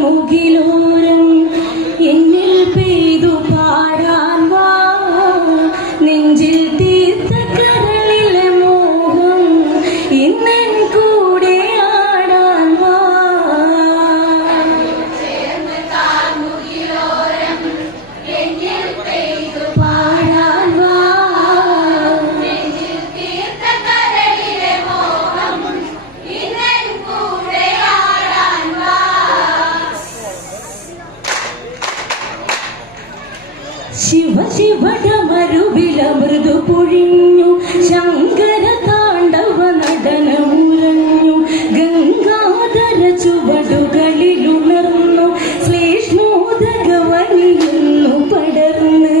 കാർമുകിലോരം എന്നിൽ പെയ്തു പാടാൻ വാ നെഞ്ചിൽ തീർത്ത കരളിലെ മോഹം ഇന്നെൻ കൂടെ ആടാൻ വാ കാർമുകിലോരം എന്നിൽ പെയ്തു പാടാൻ വാ നെഞ്ചിൽ തീർത്ത കരളിലെ മോഹം ഇന്നെൻ കൂടെ ആടാൻ വാ ശിവ ശിവടമരുവില മൃദു പൊഴിഞ്ഞു ശങ്കര താണ്ഡവ നടനമുരഞ്ഞു ഗംഗാധര ചുവടുകളിലുണർന്നു ശ്ലേഷ്മോദകവനിയുന്നു പടർന്ന്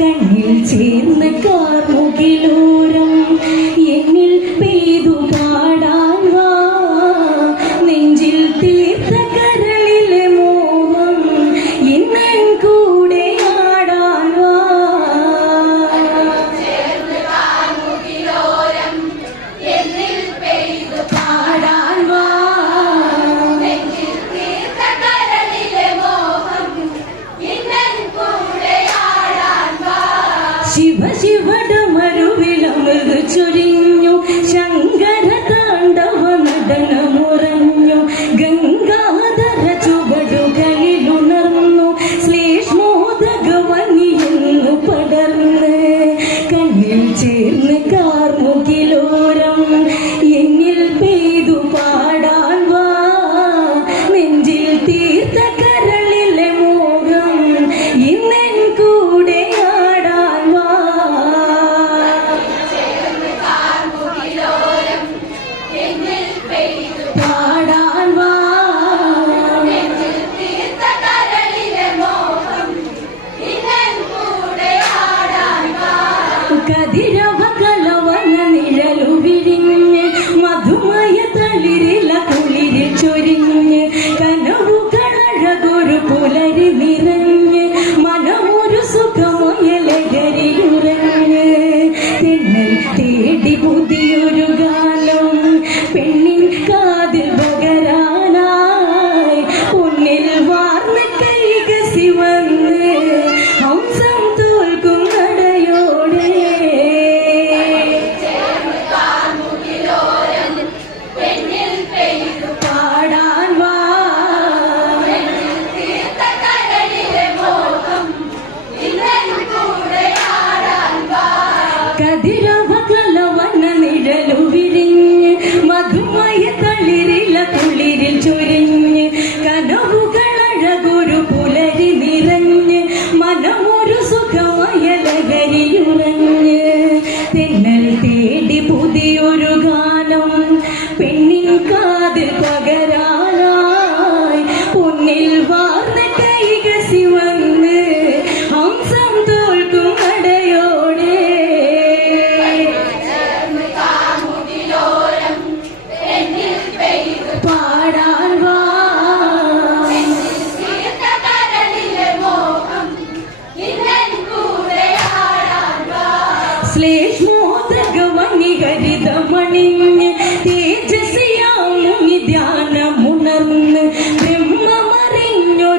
കണ്ണിൽ ചേർന്ന് കാർമുകിലോരം എന്നിൽ പെയ്തു പാടാൻ വാ നെഞ്ചിൽ തീർത്ത കരളിലെ മോഹം ഇന്നെൻ കൂടെ ആടാൻ വാ എന്നിൽ പെയ്തു പാടാൻ വാ നെഞ്ചിൽ തീർത്ത കരളിലെ മോഹം ഇന്നെൻ കൂടെ ആടാൻ വാ ശിവ ശിവടമരുവിലമൃദു ചൊരിഞ്ഞു ശങ്കര താണ്ഡവ നടനമുറഞ്ഞു ഗംഗാധര ചുവടുകളിലുണർന്നു ശ്ലേഷ്മോദകവനിയെന്നു പടർന്ന് കണ്ണിൽ ചേർന്ന് കാർമുകിലോരം എന്നിൽ പെയ്തു പാടാൻ വാ നെഞ്ചിൽ തീർത്ത കരളിലെ മോഹം ഇന്നെൻ കൂടെ ആടാൻ വാ പാടാൻ വാ നെഞ്ചിൽ തീർത്ത കരളിലെ മോഹം ഇന്നെൻ കൂടെ ആടാൻ വാ കതിരവ കലവന നിഴലു വിരിഞ്ഞ് മധുമയ തളിരില കുളിരിൽ ചൊരിഞ്ഞ് കനവുകളഴകൊരു പുലരി നിറഞ്ഞ് മനമൊരു സുഖമയ ലഹരിയുറഞ്ഞ് തെന്നൽ തേടി പുതിയൊരു ഗാനം പെണ്ണിൻ കാതിൽ പകരാനായി പൊന്നിൽ വാർന്ന കൈകസി വന്ന് ഹംസം തോൽക്കും നടയോടെ പാടാൻ വാ കതിരവ കലവന നിഴലു വിരിഞ്ഞ് മധുമയ തളിരില കുളിരിൽ ചൊരിഞ്ഞ് കനവുകളഴകൊരു പുലരി നിറഞ്ഞ് മനമൊരു സുഖമയ ലഹരിയുറഞ്ഞ് തെന്നൽ തേടി പുതിയൊരു ഗാനം പെണ്ണിൻ കാതിൽ പകരാനായി പൊന്നിൽ വാർന്ന കൈകസി വന്ന് ഹംസം തോൽക്കും നടയോടെ പാടാൻ വാ ശ്ലേഷ്മോദകവനി ഹരിതമണിഞ്ഞ് തേജസ്യാമുനി ധ്യാനമുണർന്ന് ബ്രഹ്മമറിഞ്ഞു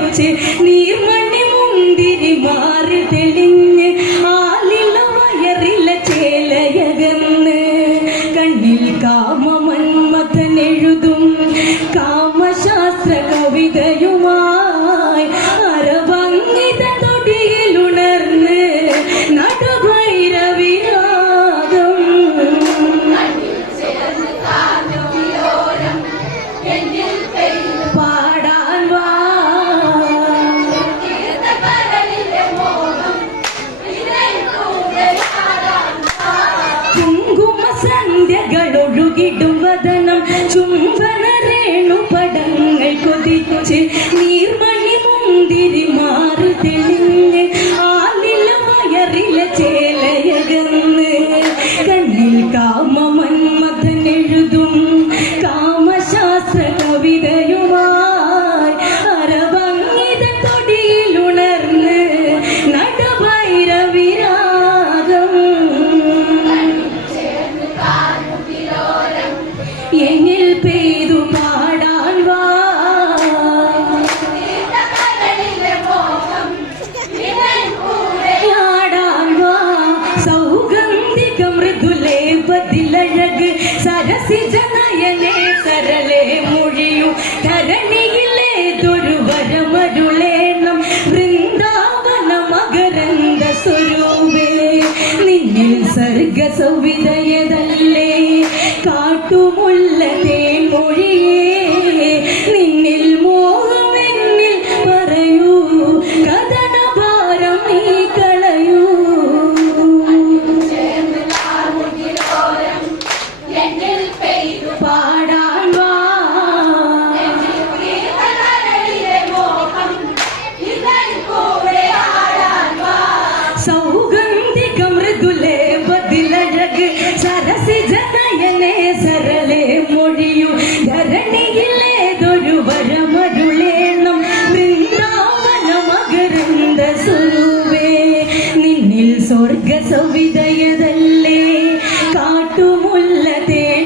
കൊതിച്ച് നീർമണി മുന്തിരി മാറി തെളിഞ്ഞ് ആലില വയറില ചേലയകന്ന് കണ്ണിൽ കാമമന്മഥനെഴുതും കാമശാസ്ത്ര കവിതയുമായി അരഭംഗിത തൊടിയിലുണർന്ന് നടുഭൈരവിരാഗം പാടാൻ വാ കുങ്കുമ സന്ധ്യകളൊഴുകിടും വദനം ചുംബന രേണുപടങ്ങൾ കൊതിച്ച് നീർമണി മുന്തിരി മാറി തെളിഞ്ഞ് ആലില വയറില ചേലയകന്ന് കണ്ണിൽ കാമമന്മഥനെഴുതും കാമശാസ്ത്ര കവിതയുമായി അരഭംഗിത തൊടിയിലുണർന്ന് നടഭൈരവിരാഗം എന്നിൽ പെയ്തു പാടാൻ വാ ആടാൻ വാ സൗഗന്ധിക മൃദുലേപതിലഴക് സരസിജ നയനേ സരളേ മൊഴിയു ധരണിയിലേതൊരു വരമരുളേണം വൃന്ദാവന മകരന്ദ സ്വരൂപേ നിന്നിൽ സർഗ സൗവിധയതല്ലേ കാട്ടുമുല്ല തേൻമൊഴിയേ നിന്നിൽ മോഹമെന്നിൽ പറയൂ കഥനഭാരം നീ കളയൂ പാടാൻ വാ സൗഗന്ധിക മൃദുലേപതിലഴക് സരസിജ നയനേ സരളേ മൊഴിയു ധരണിയിലേതൊരു വരമരുളേണം വൃന്ദാവന മകരന്ദ സ്വരൂപേ നിന്നിൽ സ്വർഗ സവിതയതല്ലേ കാട്ടുമു